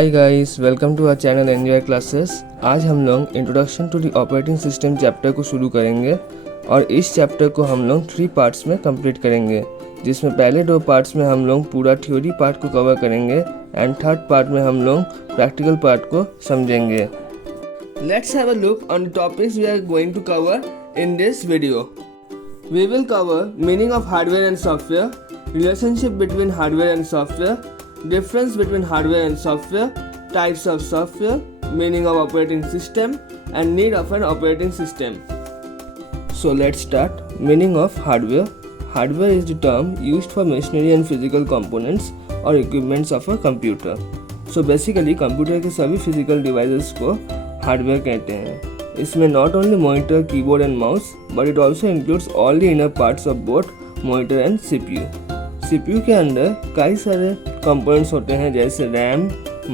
Hi guys, welcome to our channel enjoy classes. आज हम लोग introduction to the operating system chapter को शुरू करेंगे और इस चैप्टर को हम लोग 3 पार्ट्स में कंप्लीट करेंगे, जिसमें पहले 2 पार्ट्स में हम लोग पूरा थ्योरी पार्ट को कवर करेंगे एंड थर्ड पार्ट में हम लोग प्रैक्टिकल पार्ट को समझेंगे। Let's have a look on the topics we are going to cover in this video. We will cover meaning of hardware and software, relationship between hardware and software, difference between hardware and software, types of software, meaning of operating system, and need of an operating system. So let's start. Meaning of hardware. Hardware is the term used for machinery and physical components or equipments of a computer. So basically computer के सभी physical devices को hardware कहते हैं। इसमें not only monitor, keyboard and mouse, but it also includes all the inner parts of both monitor and CPU. CPU के अंदर कई सारे components होते हैं जैसे RAM,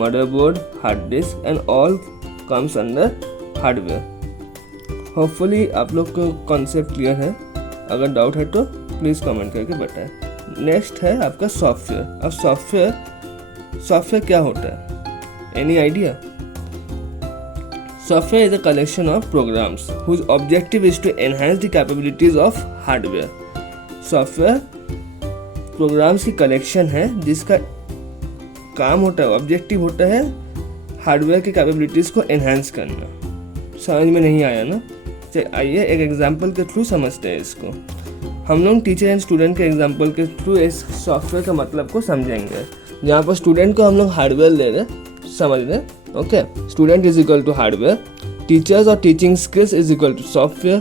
motherboard, hard disk and all comes under hardware. Hopefully आप लोग को concept clear है। अगर डाउट है तो प्लीज़ कमेंट करके बताएं। नेक्स्ट है आपका सॉफ्टवेयर। अब सॉफ्टवेयर क्या होता है? Any idea? Software is a collection of programs whose objective is to enhance the capabilities of hardware. Software programs की कलेक्शन है जिसका काम होता है, ऑब्जेक्टिव होता है हार्डवेयर की कैपेबिलिटीज़ को एनहांस करना। समझ में नहीं आया ना? चलिए आइए एक एग्जांपल के थ्रू समझते हैं इसको। हम लोग टीचर एंड स्टूडेंट के एग्जांपल के थ्रू इस सॉफ्टवेयर के मतलब को समझेंगे। जहाँ पर स्टूडेंट को हम लोग हार्डवेयर ले रहे, समझ रहे? Okay, student is equal to hardware, teachers or teaching skills is equal to software,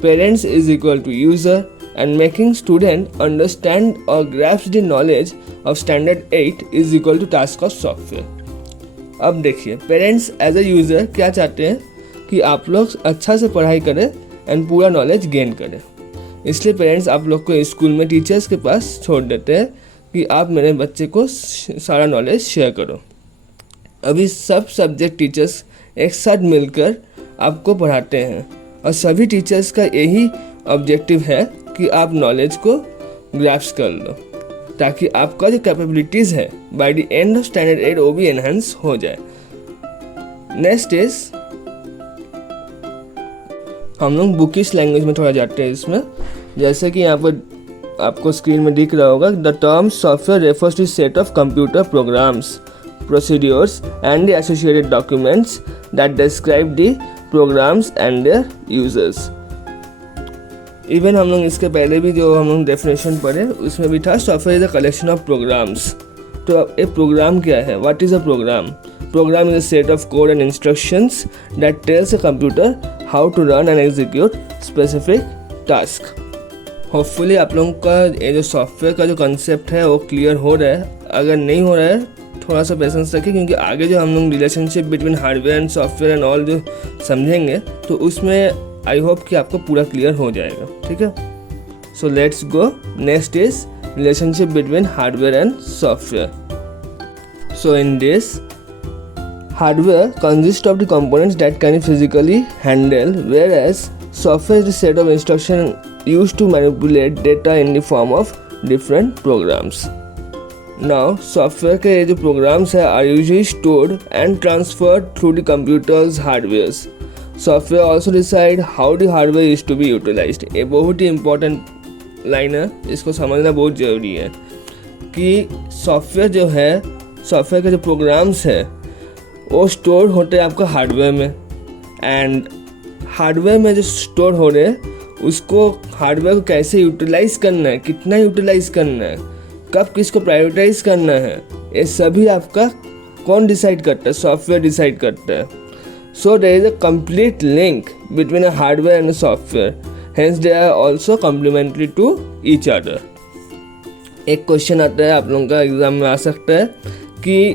parents is equal to user, and making student understand or grasp the knowledge of standard 8 is equal to task of software. अब देखिए, parents as a user क्या चाहते हैं कि आप लोग अच्छा से पढ़ाई करें एंड पूरा नॉलेज गेन करें। इसलिए पेरेंट्स आप लोग को स्कूल में टीचर्स के पास छोड़ देते हैं कि आप मेरे बच्चे को सारा नॉलेज शेयर करो। अभी सब सब्जेक्ट टीचर्स एक साथ मिलकर आपको पढ़ाते हैं और सभी टीचर्स का यही ऑब्जेक्टिव है कि आप नॉलेज को ग्रैस्प कर लो ताकि आपका जो कैपेबिलिटीज़ है by the end of standard 8 वो भी एनहांस हो जाए। नेक्स्ट इज हम लोग बुकिश लैंग्वेज में थोड़ा जाते हैं इसमें। जैसे कि यहाँ पर आपको स्क्रीन में दिख रहा होगा, the term software refers to set of computer programs, procedures and the associated documents that describe the programs and their users. Even हम लोग इसके पहले भी जो हम लोग डेफिनेशन पढ़े उसमें भी था software is a collection of programs. तो अब एक प्रोग्राम क्या है? What is a program? Program is a set of code and instructions that tells a computer how to run and execute specific task. Hopefully आप लोगों का ये जो सॉफ्टवेयर का जो कंसेप्ट है वो क्लियर हो रहा है। अगर नहीं हो रहा है थोड़ा सा पेशेंस रखिए, क्योंकि आगे जो हम लोग relationship between hardware and software and all जो समझेंगे तो उसमें आई होप कि आपको पूरा क्लियर हो जाएगा। ठीक है, so let's go. Next is relationship between hardware and software. So in this hardware consist of the components that can physically handle, whereas software is the set of instructions used to manipulate data in the form of different programs. Now, software के जो programs है are usually stored and transferred through the computer's hardwares. Software also decide how the hardware is to be utilized. ये बहुत ही important line है, इसको समझना बहुत ज़रूरी है कि सॉफ्टवेयर जो है, सॉफ्टवेयर के जो प्रोग्राम्स है वो स्टोर होते हैं आपका हार्डवेयर में, एंड हार्डवेयर में जो स्टोर हो रहे हैं उसको हार्डवेयर को कैसे यूटिलाइज करना है, कितना यूटिलाइज करना है, कब किसको प्रायोरिटाइज करना है, ये सभी आपका कौन डिसाइड करता है? सॉफ्टवेयर डिसाइड करता है। So there is a complete link between a hardware and software, hence they are also complementary to each other. एक क्वेश्चन आता है आप लोगों का एग्जाम में आ सकता है कि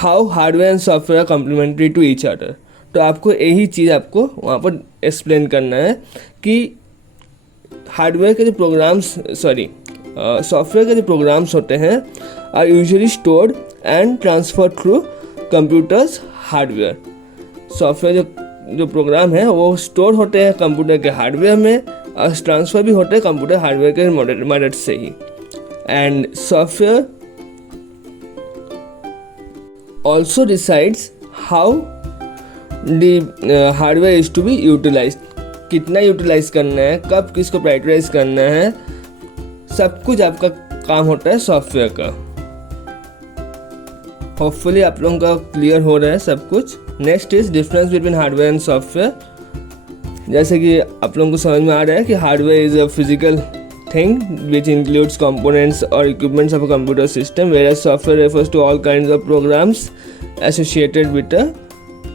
how hardware and software are complementary to each other. तो आपको यही चीज़ आपको वहाँ पर एक्सप्लेन करना है कि हार्डवेयर के जो प्रोग्राम्स सॉफ्टवेयर के जो प्रोग्राम्स होते हैं are usually stored and transfer through computers hardware. Software जो प्रोग्राम है वो स्टोर होते हैं कंप्यूटर के हार्डवेयर में और ट्रांसफ़र भी होते हैं कंप्यूटर हार्डवेयर के मदद से ही। And software also decides how the hardware is to be utilized. कितना यूटिलाइज करना है, कब किसको प्रायोरिटाइज करना है, सब कुछ आपका काम होता है सॉफ्टवेयर का. होपफुली आप लोगों का क्लियर हो रहा है सब कुछ. Next is difference between hardware and software. जैसे कि आप लोगों को समझ में आ रहा है कि hardware is a physical thing which includes components or equipments of a computer system, whereas software refers to all kinds of programs associated with a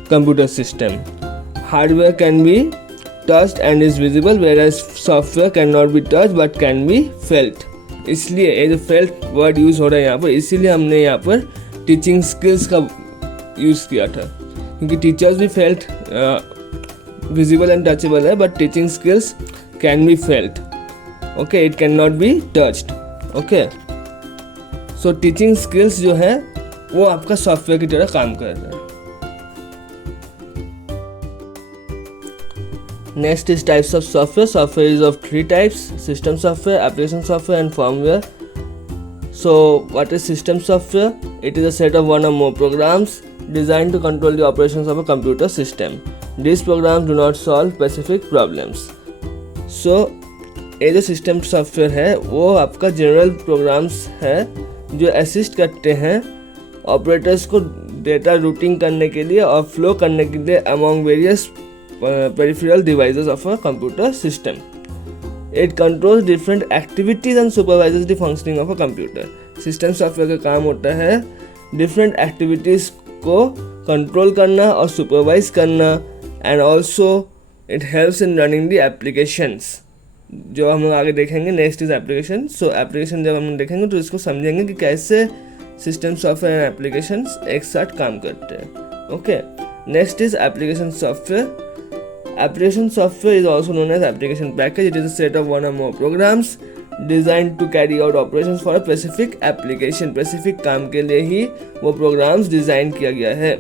computer system. Hardware can be touched and is visible, whereas software cannot be touched but can be felt. इसलिए ये जो felt word use हो रहा है यहाँ पर, इसीलिए हमने यहाँ पर टीचिंग स्किल्स का यूज़ किया था, क्योंकि टीचर्स भी फेल्ट विजिबल एंड टचेबल है, but teaching skills can be felt. Okay, it can not be touched. Okay, so teaching skills जो है वो आपका सॉफ्टवेयर की तरह काम कर रहा है. Next is types of software. Software is of 3 types: system software, application software and firmware. So what is system software? It is a set of one or more programs designed to control the operations of a computer system. These programs do not solve specific problems. So ये जो system software है वो आपका general programmes है जो assist करते हैं operators को डेटा रूटिंग करने के लिए और फ्लो करने के लिए among various peripheral devices of a computer system. It controls different activities and supervises the functioning of a computer. System software का काम होता है डिफरेंट एक्टिविटीज़ को कंट्रोल करना और सुपरवाइज करना, and also it helps in running the applications, जो हम लोग आगे देखेंगे. Next is application. So application जब हम देखेंगे तो इसको समझेंगे कि कैसे सिस्टम सॉफ्टवेयर एंड एप्लीकेशंस एक साथ काम करते हैं. Okay, next is application software. Application software is also known as application package. It is a set of one or more programs designed to carry out operations for a specific application. Specific काम के लिए ही वो programs design किया गया है.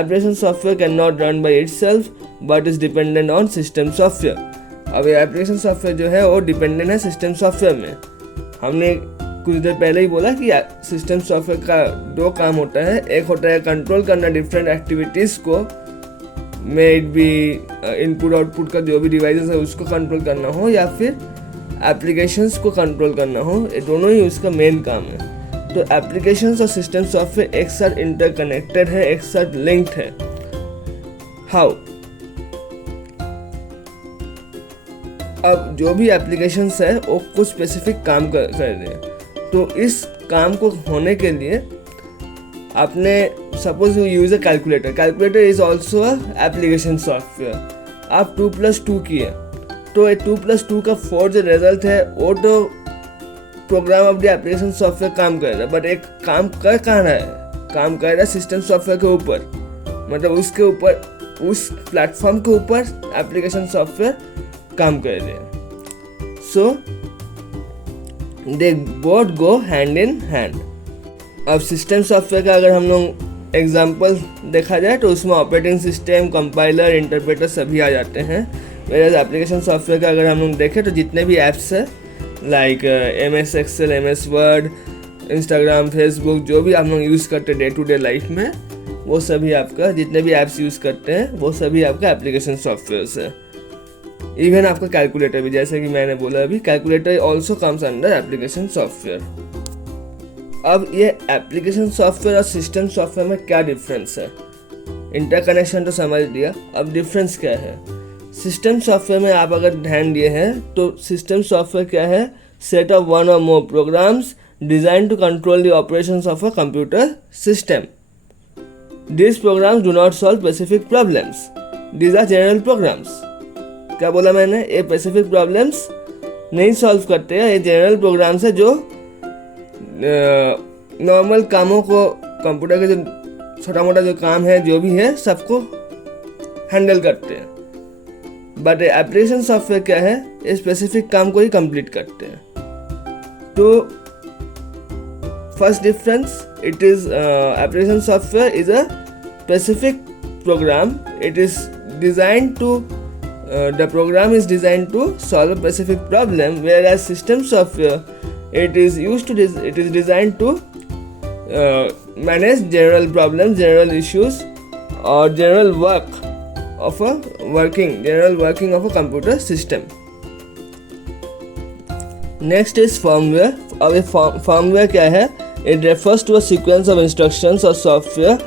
Application software cannot run by itself but is dependent on system software. अब ये application software जो है वो dependent है system software में. हमने कुछ देर पहले ही बोला कि सिस्टम सॉफ्टवेयर का 2 काम होता है. एक होता है कंट्रोल करना डिफरेंट एक्टिविटीज़ को, may it be input output का जो भी डिवाइसेस है उसको कंट्रोल करना हो, या फिर एप्लीकेशंस को कंट्रोल करना हो. ये दोनों ही उसका मेन काम है. तो एप्लीकेशंस और सिस्टम सॉफ्टवेयर एक साथ इंटरकनेक्टेड है, एक साथ लिंक्ड है. हाउ? अब जो भी एप्लीकेशंस है वो कुछ स्पेसिफिक काम कर रहे हैं, तो इस काम को होने के लिए आपने suppose you use a calculator. Calculator is also a application software. आप 2+2 किए तो 2+2 का 4 जो रिजल्ट है वो तो program of the application software काम कर रहा है, बट एक काम कर कहाँ रहा है? काम कर रहा है सिस्टम सॉफ्टवेयर के ऊपर, मतलब उसके ऊपर, उस प्लेटफॉर्म के ऊपर एप्लीकेशन सॉफ्टवेयर काम कर रहे हैं. So they both go hand in hand. अब सिस्टम सॉफ्टवेयर का अगर हम लोग एग्जांपल देखा जाए तो उसमें ऑपरेटिंग सिस्टम, कंपाइलर, इंटरप्रेटर सभी आ जाते हैं. वेयर एप्लीकेशन सॉफ्टवेयर का अगर हम लोग देखें तो जितने भी ऐप्स है like MS Excel, MS Word, Instagram, Facebook, जो भी आप लोग यूज़ करते हैं डे टू डे लाइफ में, वो सभी आपका जितने भी ऐप्स यूज़ करते हैं वो सभी आपका एप्लीकेशन सॉफ्टवेयर है. इवन आपका कैलकुलेटर भी, जैसे कि मैंने बोला अभी, calculator also comes under application software. अब ये एप्लीकेशन सॉफ्टवेयर और सिस्टम सॉफ्टवेयर में क्या डिफरेंस है? इंटरकनेक्शन तो समझ लिया, अब डिफरेंस क्या है? सिस्टम सॉफ्टवेयर में आप अगर ध्यान दिए हैं तो सिस्टम सॉफ्टवेयर क्या है? Set of one or more programs design to control the operations of a computer system. This programs do not solve specific problems. These are general programs. क्या बोला मैंने? ये स्पेसिफिक प्रॉब्लम्स नहीं सॉल्व करते हैं. ये जनरल प्रोग्राम्स है जो नॉर्मल कामों को, कंप्यूटर के जो छोटा मोटा जो काम है जो भी है सबको हैंडल करते हैं. बट एप्लीकेशन सॉफ्टवेयर क्या है? ये स्पेसिफिक काम को ही कंप्लीट करते हैं. तो first difference, it is application software is a specific program. It is designed to the program is designed to solve a specific problem, whereas system software it is designed to manage general problems, general issues, or general working of a computer system. Next is firmware. अब firmware क्या है? It refers to a sequence of instructions or software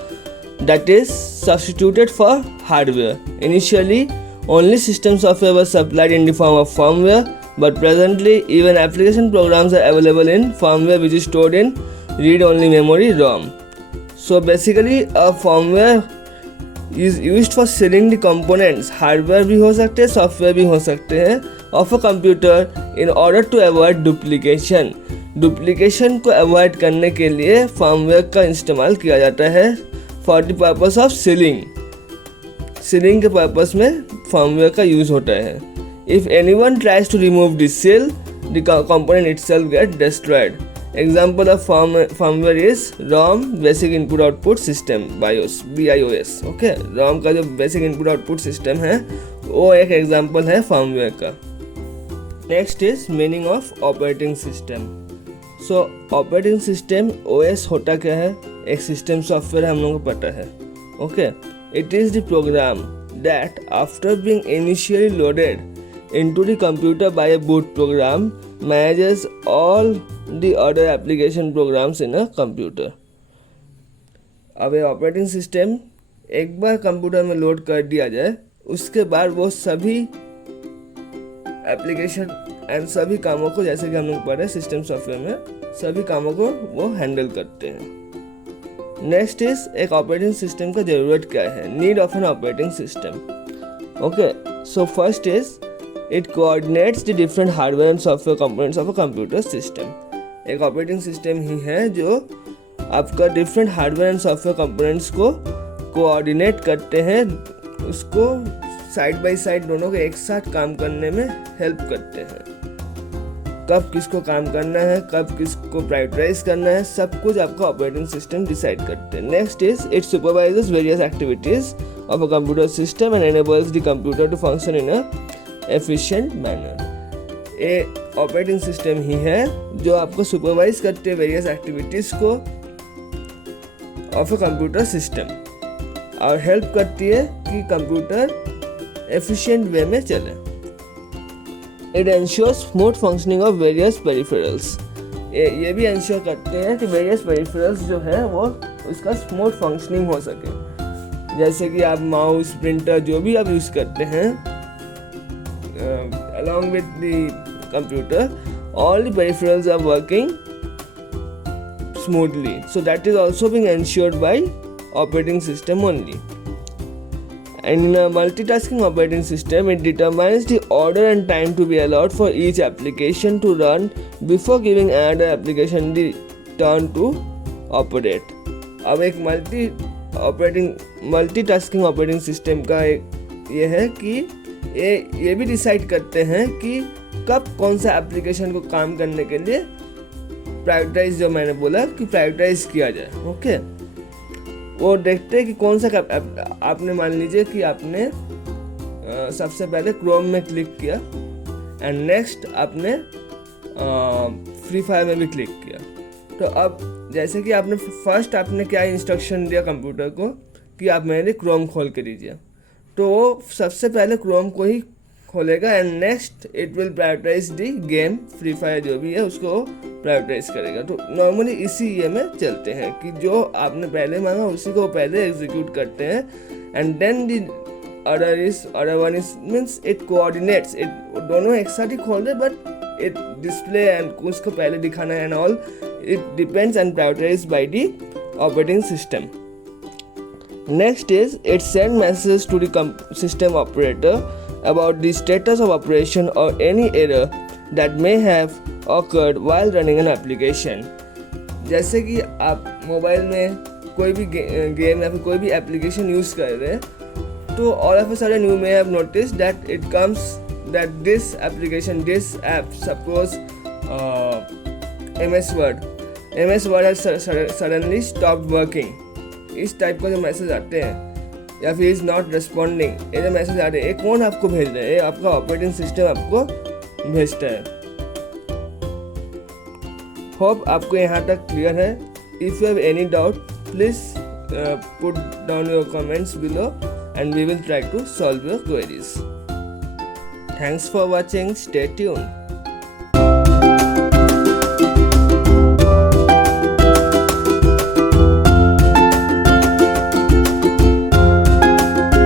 that is substituted for hardware. Initially, only system software was supplied in the form of firmware, but presently even application programs are available in firmware which is stored in read-only memory ROM. So basically a firmware is used for selling the components, hardware भी हो सकते हैं, software भी हो सकते हैं, of a computer in order to avoid duplication. Duplication को avoid करने के लिए फर्मवेयर का इस्तेमाल किया जाता है for the purpose of sealing के पर्पस में फर्मवेयर का यूज होता है. If anyone tries to remove the cell, the component itself get destroyed. Example of firmware is ROM basic input output system, BIOS. Okay, ROM का जो basic input output system है वो एक example है firmware का. Next is meaning of operating system. So operating system OS होता क्या है? एक सिस्टम सॉफ्टवेयर हम लोगों को पता है. Okay, it is the program that after being initially loaded into the computer by a boot program manages all the other application programs in a computer. अब ये ऑपरेटिंग सिस्टम एक बार कंप्यूटर में load कर दिया जाए, उसके बाद वो सभी एप्लीकेशन एंड सभी कामों को, जैसे कि हम लोग पढ़े सिस्टम सॉफ्टवेयर में, सभी कामों को वो हैंडल करते हैं. नेक्स्ट इज एक ऑपरेटिंग सिस्टम का ज़रूरत क्या है? Need of an operating system. Okay, so first is it coordinates the different hardware and software components of a computer system. एक ऑपरेटिंग सिस्टम ही है जो आपका different hardware and software components को कोऑर्डिनेट करते हैं, उसको साइड बाय साइड दोनों के एक साथ काम करने में हेल्प करते हैं. कब किसको काम करना है, कब किसको प्रायोरिटाइज करना है, सब कुछ आपका ऑपरेटिंग सिस्टम डिसाइड करते हैं. Next is it supervises various activities of a computer system and enables the computer to function in a efficient manner. ये ऑपरेटिंग सिस्टम ही है जो आपको सुपरवाइज करते हैं वेरियस एक्टिविटीज को ऑफ अ कंप्यूटर सिस्टम और हेल्प करती है कि कंप्यूटर एफिशिएंट वे में चले. It ensures smooth functioning of various peripherals. ये भी एंश्योर करते हैं कि वेरियस पेरिफेरल्स जो है वो उसका स्मूथ फंक्शनिंग हो सके. जैसे कि आप माउस, प्रिंटर जो भी आप यूज़ करते हैं along with the computer, all the peripherals are working smoothly. So that is also being ensured by operating system only. And in a multitasking operating system, it determines the order and time to be allowed for each application to run before giving another application the turn to operate. अब एक multitasking operating system का एक ये है कि ये भी decide करते हैं कि कब कौन सा एप्लीकेशन को काम करने के लिए प्रायोरिटाइज, जो मैंने बोला कि प्रायोरिटाइज किया जाए. ओके, वो देखते हैं कि कौन सा आपने मान लीजिए कि आपने सबसे पहले क्रोम में क्लिक किया एंड नेक्स्ट आपने फ्री फायर में भी क्लिक किया. तो अब जैसे कि आपने क्या इंस्ट्रक्शन दिया कंप्यूटर को कि आप मेरे लिए क्रोम खोल के दीजिए, तो वो सबसे पहले क्रोम को ही खोलेगा and next it will prioritize the game, Free Fire जो भी है उसको प्रायोरिटाइज करेगा. तो नॉर्मली इसी ये में चलते हैं कि जो आपने पहले मांगा उसी को पहले एग्जीक्यूट करते हैं and then the other one is means it coordinates. It दोनों एक साथ ही खोल दे बट इट डिस्प्ले एंड उसको पहले दिखाना and all, it depends and prioritize by the operating system. Next is it sends messages to the system operator about the status of operation or any error that may have occurred while running an application. जैसे कि आप mobile में कोई भी game या फिर कोई भी एप्लीकेशन यूज़ कर रहे हैं, तो all of a sudden you may have noticed that it comes that this application, this app, suppose MS Word has suddenly stopped working. इस टाइप का जो मैसेज आते हैं या फिर इज नॉट रिस्पॉन्डिंग, ये जो मैसेज आ रहे हैं, ये कौन आपको भेज रहा है? ये आपका ऑपरेटिंग सिस्टम आपको भेजता है. होप आपको यहाँ तक क्लियर है. If you have any doubt please put down your comments below and we will try to solve your queries. Thanks for watching. Stay tuned.